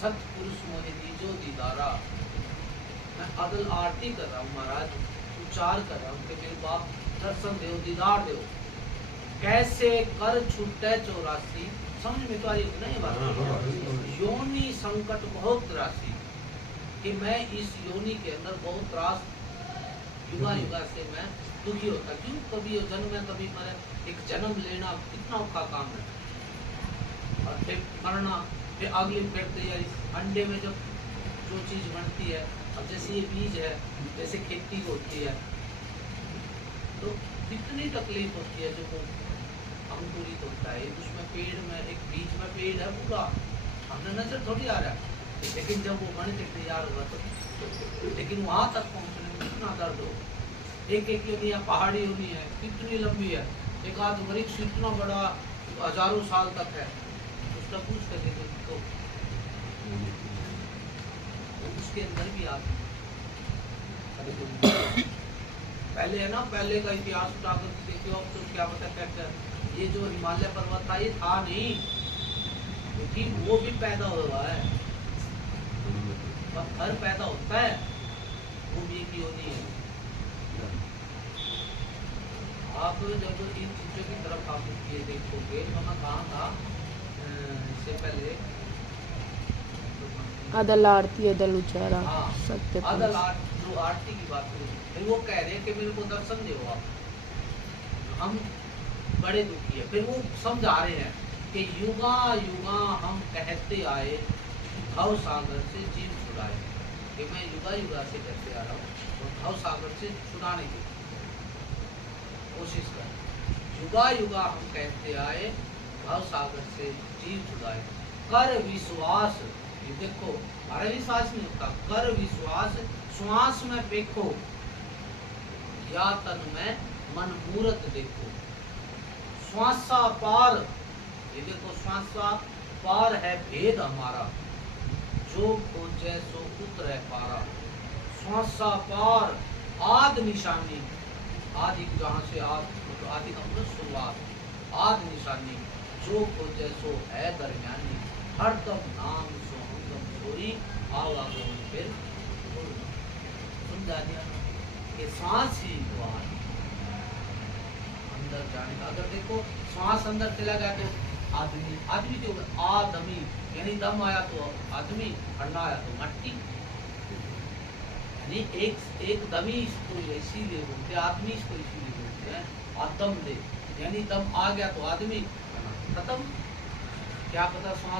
सतपुरुष मोहे दीजो दीदारा। मैं अदल आरती कर रहा हूँ महाराज, उच्चार कर रहा हूँ कि मेरे बाप दर्शन दो, दीदार दो। कैसे कर छूटे 84, समझ में तो आई होगी ना ये बात। योनि संकट बहुत राशि, कि मैं इस योनि के अंदर बहुत त्रास युगा युगा से मैं दुखी होता। क्यों? कभी ये जन्म है, कभी मरे। एक जन्म लेना कितना औखा काम है, और फिर मरना, फिर अगली फिर तैयारी। अंडे में जब जो चीज बनती है, अब जैसे ये बीज है, जैसे खेती होती है, तो कितनी तकलीफ होती है जब वो अंकुरित होता है। उसमें पेड़ में, एक बीज में पेड़ है पूरा, हमने नजर थोड़ी आ रहा है, लेकिन जब वो बन के तैयार हुआ तो लेकिन वहां तक पहुंचने में कितना दर्द हो। एक एक योनि है, पहाड़ी योनि है, कितनी लंबी है, एक आध वृक्ष इतना बड़ा, हजारों साल तक है। उसका पूछ कर देखो तो उसके अंदर भी आते पहले है ना, पहले का इतिहास उठाकर देखियो, अब तो क्या पता क्या ये जो हिमालय पर्वत था ये था नहीं, क्योंकि वो भी पैदा हुआ है, पत्थर पैदा होता है, वो भी एक योनि है। आप जब इन चीजों की तरफ आप ये देखोगे तो मैं कहा था इससे पहले अदल आरती अदल उचारा। हाँ, सत्य अदल जो आरती की बात करें, फिर वो कह रहे हैं कि मेरे को दर्शन दो आप, हम बड़े दुखी है। फिर वो समझा रहे हैं कि युगा युगा हम कहते आए, भव सागर से जीव छुड़ाए। कि मैं युगा युगा से कहते आ रहा हूँ और भव सागर से छुड़ाने की कोशिश कर। युगा युगा हम कहते आए, भव सागर से जीव छुड़ाए। कर विश्वास, ये देखो हमारा विश्वास नहीं होता, कर विश्वास श्वास में देखो, या तन में मन मूरत देखो। श्वासा पार, ये देखो श्वासा पार है भेद हमारा, जो खोजे सो उतरे पारा। श्वासा पार आद निशानी, आदि जहाँ से आदि का मतलब शुरुआत, आद निशानी, जो खोजे सो है दरमियानी। हरदम नाम सो हम सोई, आवागमन फिर समझा दिया कि सांस ही द्वार अंदर जाने का। अगर देखो श्वास अंदर चला गया तो आदमी, आदमी क्यों? आदमी यानी दम आया तो आदमी, हरना आया तो मट्टी। यानी एक दमी इसको इसीलिए बोलते हैं, आदमी इसको इसीलिए बोलते हैं। और दम दे यानी दम आ गया तो आदमी खत्म। क्या पता श्वास